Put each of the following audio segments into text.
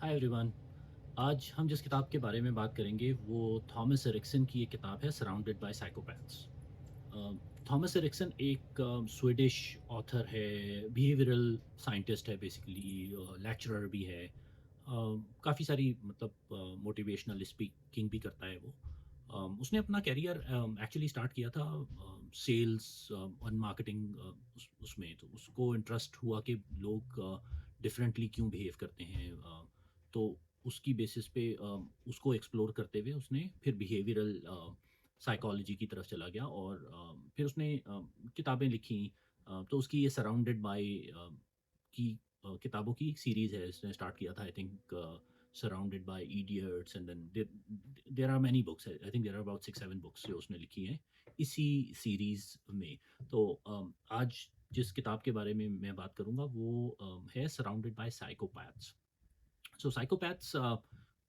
Hi everyone. आज हम जिस किताब के बारे में बात करेंगे वो थॉमस एरिक्सन की एक किताब है surrounded by psychopaths. Thomas Erikson एक स्वीडिश ऑथर है, बिहेवियरल साइंटिस्ट है, बेसिकली लेक्चरर भी है। काफ़ी सारी मतलब मोटिवेशनल स्पीकिंग भी करता है वो। उसने अपना करियर एक्चुअली स्टार्ट किया था सेल्स और मार्केटिंग उसमें। तो उसको इंटरेस्ट हुआ कि लोग डिफरेंटली क्यों बिहेव करते हैं। तो उसकी बेसिस पे उसको एक्सप्लोर करते हुए उसने फिर बिहेवियरल साइकोलॉजी की तरफ चला गया और फिर उसने किताबें लिखी। तो उसकी ये सराउंडेड बाय की किताबों की एक सीरीज़ है, इसने स्टार्ट किया था I think surrounded by idiots and then there are many books, I think there are about 6-7 books जो उसने लिखी हैं इसी सीरीज़ में। तो आज जिस किताब के बारे में मैं बात करूँगा वो है surrounded by psychopaths. So psychopaths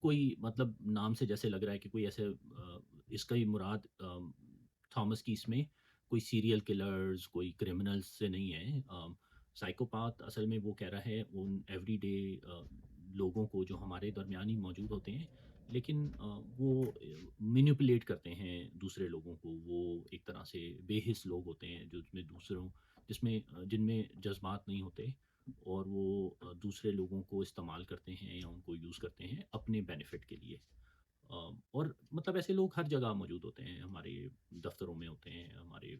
कोई मतलब नाम से जैसे लग रहा है कि कोई ऐसे इसका ही मुराद थॉमस की इसमें कोई सीरियल किलर्स, कोई क्रिमिनल्स से नहीं है। साइकोपाथ असल में वो कह रहा है उन एवरीडे लोगों को जो हमारे दरमियान ही मौजूद होते हैं, लेकिन वो मैनिपुलेट करते हैं दूसरे लोगों को। वो एक तरह से बेहिस लोग होते हैं जो जिनमें जज्बात नहीं होते और वो दूसरे लोगों को इस्तेमाल करते हैं या उनको यूज़ करते हैं अपने बेनिफिट के लिए। और मतलब ऐसे लोग हर जगह मौजूद होते हैं, हमारे दफ्तरों में होते हैं, हमारे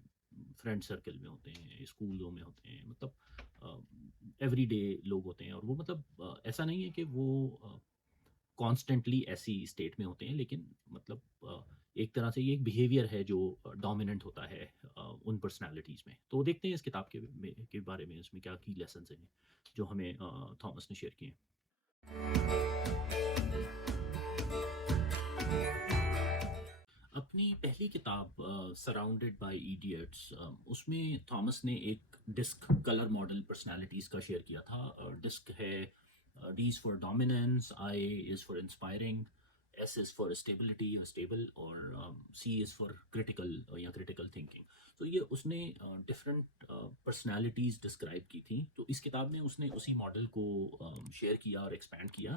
फ्रेंड सर्कल में होते हैं, स्कूलों में होते हैं, मतलब एवरीडे लोग होते हैं। और वो मतलब ऐसा नहीं है कि वो कॉन्स्टेंटली ऐसी स्टेट में होते हैं, लेकिन मतलब एक तरह से ये एक बिहेवियर है जो डोमिनेंट होता है उन पर्सनैलिटीज़ में। तो देखते हैं इस किताब के बारे में, इसमें क्या की लेसन्स हैं जो हमें थॉमस ने शेयर किए हैं। अपनी पहली किताब सराउंडेड बाय इडियट्स, उसमें थॉमस ने एक डिस्क कलर मॉडल पर्सनालिटीज़ का शेयर किया था। डिस्क है, D is for dominance, I is for inspiring, S is for stability या स्टेबल, और सी इज़ फॉर क्रिटिकल या क्रिटिकल थिंकिंग। तो ये उसने डिफरेंट पर्सनालिटीज़ डिस्क्राइब की थी। तो इस किताब में उसने उसी मॉडल को शेयर किया और एक्सपैंड किया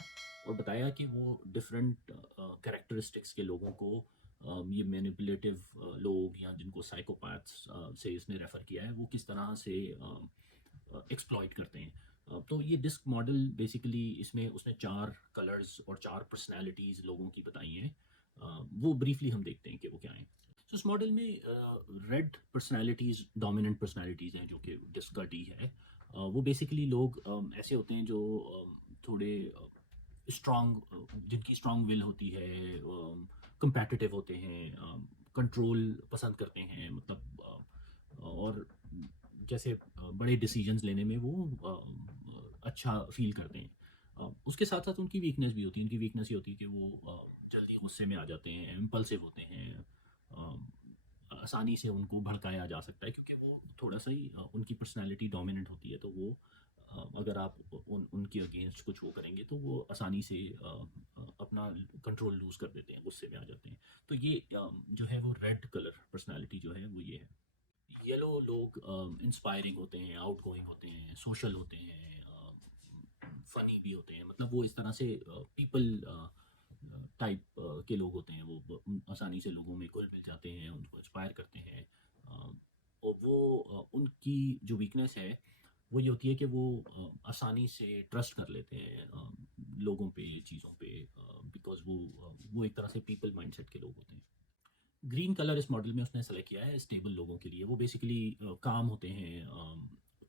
और बताया कि वो डिफरेंट कैरेक्टरिस्टिक्स के लोगों को ये मैनिपुलेटिव लोग या जिनको साइकोपैथ्स से इसने रेफ़र किया है, वो किस तरह से एक्सप्लॉइट करते हैं। तो ये डिस्क मॉडल बेसिकली इसमें उसने 4 कलर्स और 4 पर्सनैलिटीज़ लोगों की बताई हैं। वो ब्रीफली हम देखते हैं कि वो क्या हैं। तो इस मॉडल में रेड पर्सनैलिटीज़ डोमिनेंट पर्सनैलिटीज़ हैं जो कि डिस्क का डी है। वो बेसिकली लोग ऐसे होते हैं जो थोड़े स्ट्रॉन्ग, जिनकी स्ट्रॉन्ग विल होती है, कम्पेटिटिव होते हैं, कंट्रोल पसंद करते हैं, मतलब और जैसे बड़े डिसीजंस लेने में वो अच्छा फील करते हैं। उसके साथ साथ उनकी वीकनेस भी होती है। उनकी वीकनेस ये होती है कि वो जल्दी गुस्से में आ जाते हैं, इम्पल्सिव होते हैं। आसानी से उनको भड़काया जा सकता है क्योंकि वो थोड़ा सा ही उनकी पर्सनैलिटी डोमिनेंट होती है। तो वो अगर आप उनके अगेंस्ट कुछ वो करेंगे तो वो आसानी से अपना कंट्रोल लूज़ कर देते हैं, गुस्से में आ जाते हैं। तो ये जो है वो रेड कलर पर्सनैलिटी जो है वो ये है। येलो लोग इंस्पायरिंग होते हैं, आउटगोइंग होते हैं, सोशल होते हैं, फ़नी भी होते हैं। मतलब वो इस तरह से पीपल टाइप के लोग होते हैं। वो आसानी से लोगों में घुल-मिल जाते हैं, उनको इंस्पायर करते हैं। और वो उनकी जो वीकनेस है, वो ये होती है कि वो आसानी से ट्रस्ट कर लेते हैं लोगों पे, चीज़ों पे, बिकॉज़ वो एक तरह से पीपल माइंडसेट के लोग होते हैं। ग्रीन कलर इस मॉडल में उसने सेलेक्ट किया है स्टेबल लोगों के लिए। वो बेसिकली काम होते हैं,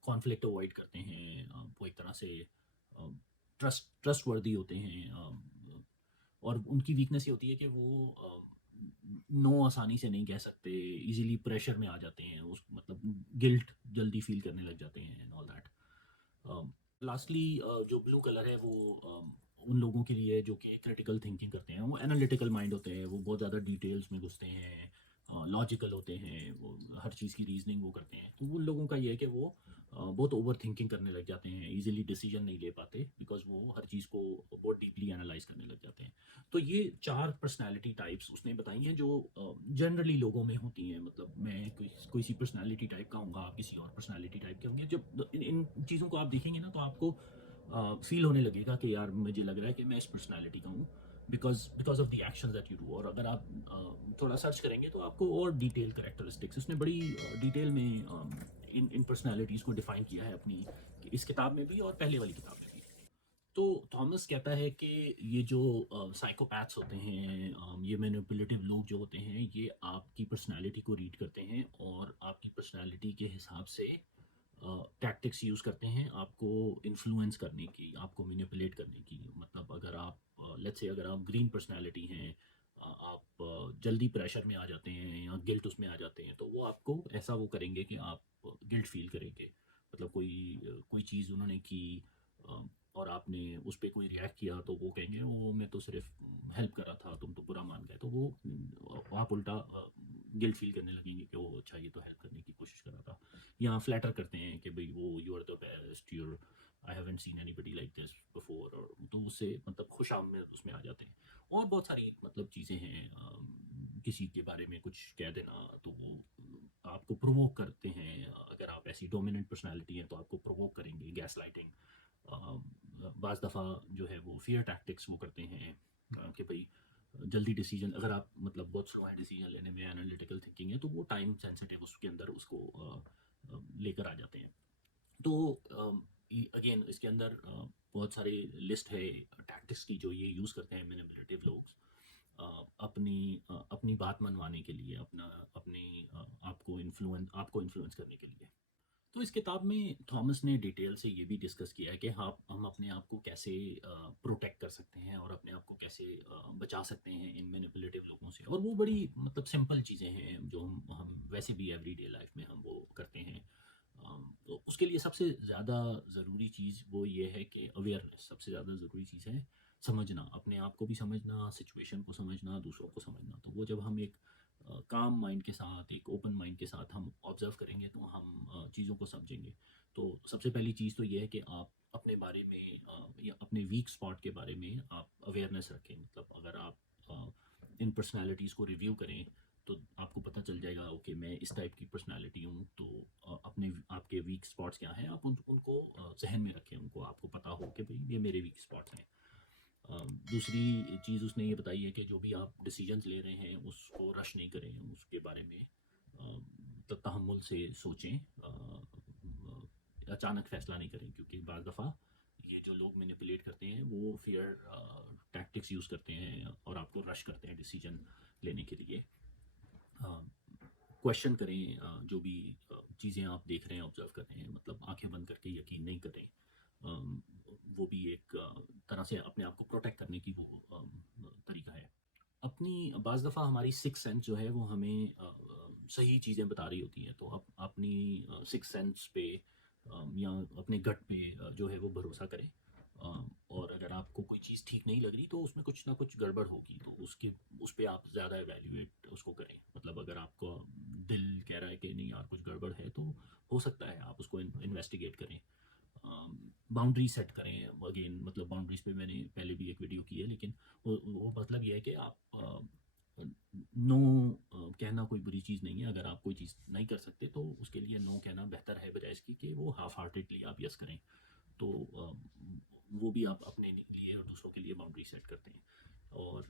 कॉन्फ्लिक्ट अवॉइड करते हैं, वो एक तरह से ट्रस्टवर्दी होते हैं। और उनकी वीकनेस ये होती है कि वो नो आसानी से नहीं कह सकते, इजीली प्रेशर में आ जाते हैं, उस मतलब गिल्ट जल्दी फील करने लग जाते हैं एंड ऑल दैट। लास्टली जो ब्लू कलर है वो उन लोगों के लिए जो कि क्रिटिकल थिंकिंग करते हैं, वो एनालिटिकल माइंड होते हैं, वो बहुत ज़्यादा डिटेल्स में घुसते हैं, लॉजिकल होते हैं, वो हर चीज़ की रीजनिंग वो करते हैं। तो उन लोगों का ये है कि वो बहुत ओवर थिंकिंग करने लग जाते हैं, इजीली डिसीजन नहीं ले पाते, बिकॉज वो हर चीज़ को बहुत डीपली एनालाइज करने लग जाते हैं। तो ये 4 पर्सनैलिटी टाइप्स उसने बताई हैं जो जनरली लोगों में होती हैं। मतलब मैं कोई सी पर्सनैलिटी टाइप का हूँगा, आप किसी और पर्सनैलिटी टाइप के होंगे। जब इन इन चीज़ों को आप देखेंगे ना तो आपको फील होने लगेगा कि यार मुझे लग रहा है कि मैं इस पर्सनैलिटी का हूँ, because because of the action that you do. और अगर आप थोड़ा सर्च करेंगे तो आपको और डिटेल करेक्टरिस्टिक्स उसने बड़ी डिटेल में इन पर्सनैलिटीज़ को डिफाइन किया है अपनी इस किताब में भी और पहले वाली किताब में भी। तो थॉमस कहता है कि ये जो साइकोपैथ्स होते हैं, ये मैनिपुलेटिव लोग जो होते हैं, ये आपकी पर्सनैलिटी को रीड करते हैं और आपकी पर्सनैलिटी के हिसाब से टैक्टिक्स यूज़ करते हैं आपको इन्फ्लुएंस करने की, आपको मैनिपुलेट करने की। मतलब अगर आप लेट्स से अगर आप ग्रीन पर्सनैलिटी हैं, आप जल्दी प्रेशर में आ जाते हैं या गिल्ट उसमें आ जाते हैं, तो वो आपको ऐसा वो करेंगे कि आप गिल्ट फील करेंगे। मतलब कोई चीज़ उन्होंने की अ, और आपने उस पे कोई रिएक्ट किया तो वो कहेंगे वो मैं तो सिर्फ हेल्प कर रहा था, तुम तो बुरा मान गए। तो वो आप उल्टा गिल्ट फील करने लगेंगे कि वो अच्छा ये तो हेल्प करने की कोशिश कर रहा था। या फ्लैटर करते हैं कि भाई वो you are the best, your I haven't seen anybody like this before, और तो उससे मतलब खुशाम में उसमें आ जाते हैं। और बहुत सारी मतलब चीज़ें हैं, किसी के बारे में कुछ कह देना तो वो आपको प्रोवोक करते हैं। अगर आप ऐसी डोमिनेंट पर्सनालिटी हैं तो आपको प्रोवोक करेंगे, गैस लाइटिंग। बाज़ दफ़ा जो है वो फियर टैक्टिक्स वो करते हैं कि भाई जल्दी डिसीजन, अगर आप मतलब बहुत स्लो है डिसीजन लेने में, एनालिटिकल थिंकिंग है, तो वो टाइम सेंसिटिव उसके अंदर उसको लेकर आ जाते हैं। तो अगेन इसके अंदर बहुत सारे लिस्ट है टैक्टिक्स की जो ये यूज़ करते हैं मैनिपुलेटिव लोग अपनी बात मनवाने के लिए, आपको इन्फ्लुएंस करने के लिए। तो इस किताब में थॉमस ने डिटेल से ये भी डिस्कस किया है कि हाँ हम अपने आप को कैसे प्रोटेक्ट कर सकते हैं और अपने आप को कैसे बचा सकते हैं इन मैनिपुलेटिव लोगों से। और वो बड़ी मतलब सिंपल चीज़ें हैं जो हम वैसे भी एवरीडे लाइफ में हम वो करते हैं। तो उसके लिए सबसे ज़्यादा ज़रूरी चीज़ वो ये है कि अवेयरनेस सबसे ज़्यादा ज़रूरी चीज़ है। समझना, अपने आप को भी समझना, सिचुएशन को समझना, दूसरों को समझना। तो वो जब हम एक काम माइंड के साथ, एक ओपन माइंड के साथ हम ऑब्जर्व करेंगे तो हम चीज़ों को समझेंगे। तो सबसे पहली चीज़ तो ये है कि आप अपने बारे में या अपने वीक स्पॉट के बारे में आप अवेयरनेस रखें। मतलब अगर आप इन पर्सनैलिटीज़ को रिव्यू करें तो आपको पता चल जाएगा ओके मैं इस टाइप की पर्सनैलिटी हूँ। तो अपने आपके वीक स्पॉट्स क्या हैं, आप उनको जहन में रखें, उनको आपको पता हो कि भाई ये मेरे वीक स्पॉट्स हैं। दूसरी चीज़ उसने ये बताई है कि जो भी आप डिसीजंस ले रहे हैं उसको रश नहीं करें, उसके बारे में तहम्मुल से सोचें, अचानक फैसला नहीं करें, क्योंकि बाज़ दफ़ा ये जो लोग मैनिपुलेट करते हैं वो फियर टैक्टिक्स यूज़ करते हैं और आपको रश करते हैं डिसीजन लेने के लिए। क्वेश्चन करें, जो भी चीज़ें आप देख रहे हैं, ऑब्जर्व कर रहे हैं, मतलब आंखें बंद करके यकीन नहीं करें। अम, वो भी एक तरह से अपने आप को प्रोटेक्ट करने की वो तरीका है। अपनी बाज़ दफ़ा हमारी सिक्स सेंस जो है वो हमें सही चीज़ें बता रही होती हैं। तो आप अपनी सिक्स सेंस पे या अपने गट पे जो है वो भरोसा करें। और अगर आपको कोई चीज़ ठीक नहीं लग रही तो उसमें कुछ ना कुछ गड़बड़ होगी, तो उस पे आप ज़्यादा एवेल्युएट उसको करें। मतलब अगर आपको दिल कह रहा है कि नहीं यार कुछ गड़बड़ है, तो हो सकता है आप उसको इन्वेस्टिगेट करें। बाउंड्री सेट करें। अगेन मतलब बाउंड्रीज पे मैंने पहले भी एक वीडियो की है, लेकिन वो मतलब ये है कि आप नो कहना कोई बुरी चीज़ नहीं है। अगर आप कोई चीज़ नहीं कर सकते तो उसके लिए नो कहना बेहतर है, बजाय इसकी कि वो हाफ हार्टेडली आप यस करें। तो वो भी आप अपने लिए और दूसरों के लिए बाउंड्री सेट करते हैं। और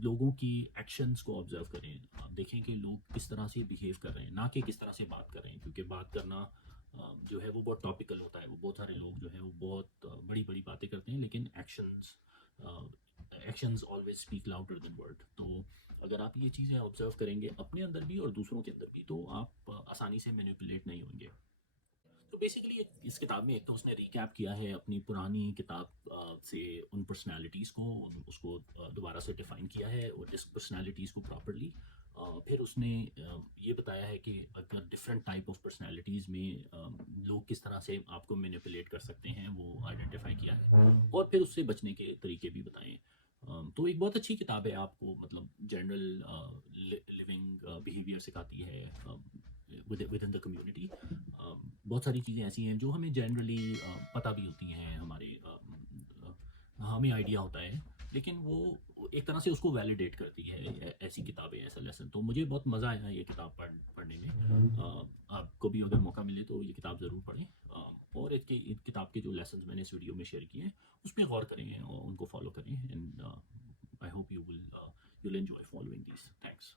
लोगों की एक्शंस को ऑब्जर्व करें। आप देखें कि लोग किस तरह से बिहेव कर रहे हैं, ना कि किस तरह से बात कर रहे हैं, क्योंकि बात करना जो है वो बहुत टॉपिकल होता है। वो बहुत सारे लोग जो है वो बहुत बड़ी बड़ी बातें करते हैं, लेकिन actions always speak louder than word. तो अगर आप ये चीज़ें ऑब्जर्व करेंगे अपने अंदर भी और दूसरों के अंदर भी, तो आप आसानी से मैनिपुलेट नहीं होंगे। तो बेसिकली इस किताब में एक तो उसने रिकैप किया है अपनी पुरानी किताब से उन पर्सनालिटीज़ को, उसको दोबारा से डिफ़ाइन किया है और डिस पर्सनालिटीज़ को प्रॉपरली। फिर उसने ये बताया है कि अगर डिफरेंट टाइप ऑफ पर्सनालिटीज़ में लोग किस तरह से आपको मैनिपुलेट कर सकते हैं वो आइडेंटिफाई किया है, और फिर उससे बचने के तरीके भी बताए। तो एक बहुत अच्छी किताब है, आपको मतलब जनरल लिविंग बिहेवियर सिखाती है विद इन द कम्युनिटी। बहुत सारी चीज़ें ऐसी हैं जो हमें जनरली पता भी होती हैं, हमें आइडिया होता है, लेकिन वो एक तरह से उसको वैलिडेट करती है ऐसी किताबें, ऐसा लेसन। तो मुझे बहुत मज़ा आया ये किताब पढ़ने में। आपको भी अगर मौका मिले तो ये किताब ज़रूर पढ़ें। और इसके किताब के जो लेसन मैंने इस वीडियो में शेयर किए हैं उस पर गौर करें और उनको फॉलो करें, and I hope you will enjoy following this. Thanks.